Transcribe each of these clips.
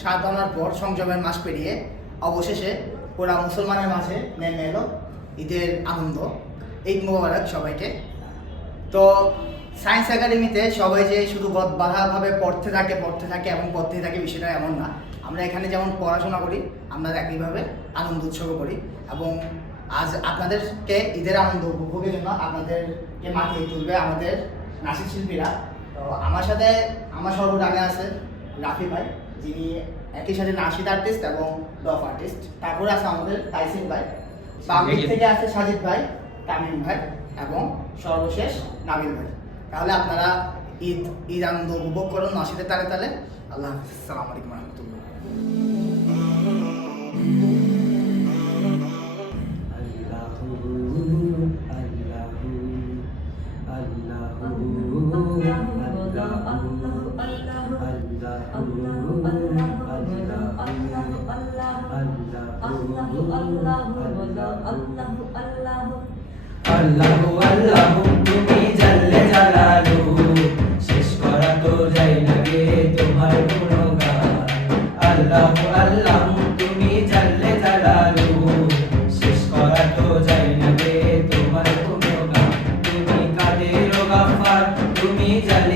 সাধনার পর সংযমের মাস পেরিয়ে অবশেষে ওরা মুসলমানের মাঝে নেমে এলো, ঈদের আনন্দ, ঈদ মোবারক সবাইকে। তো সায়েন্স একাডেমিতে সবাই যে শুধু গদ বাধাভাবে পড়তে থাকে পড়তে থাকে এবং পড়তে থাকে বিষয়টা এমন না। আমরা এখানে যেমন পড়াশোনা করি, আমরা একইভাবে আনন্দ উৎসব করি এবং আজ আপনাদেরকে ঈদের আনন্দ উপভোগের জন্য আপনাদেরকে মাতিয়ে তুলবে আমাদের নাসিক শিল্পীরা। তো আমার সাথে আমার সর্বডানে আছে রাফি ভাই যিনি একই সাথে নাসিদ আর্টিস্ট এবং ডফ আর্টিস্ট তারপরে আছে আমাদের তাইসিন ভাই। বাম দিক থেকে আছে সাজিদ ভাই তামিম ভাই এবং সর্বশেষ নাবিল ভাই। তাহলে আপনারা ঈদ ঈদ আনন্দ উপভোগ করুন নাসিদের তালে তালে। আল্লাহ হাফিজ। আসসালামু আলাইকুম রহমতুল্লাহ। আল্লাহু আল্লাহু তুমি জাল্লে জালালু শেষ করা তো যাই না গে তোমার গুণগান। আল্লাহু আল্লাহু, তুমি জাল্লে জালালু শেষ করা তো যাই না গে তোমার গুণগান। তুমি কাদের গাফার তুমি জালিল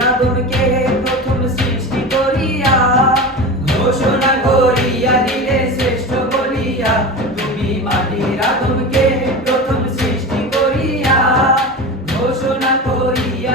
আদমকে প্রথম সৃষ্টি করিয়া, ঘোষণা দিলে শ্রেষ্ঠ বলিয়া, তুমি মাটির আদমকে প্রথম সৃষ্টি করিয়া, ঘোষণা করিয়া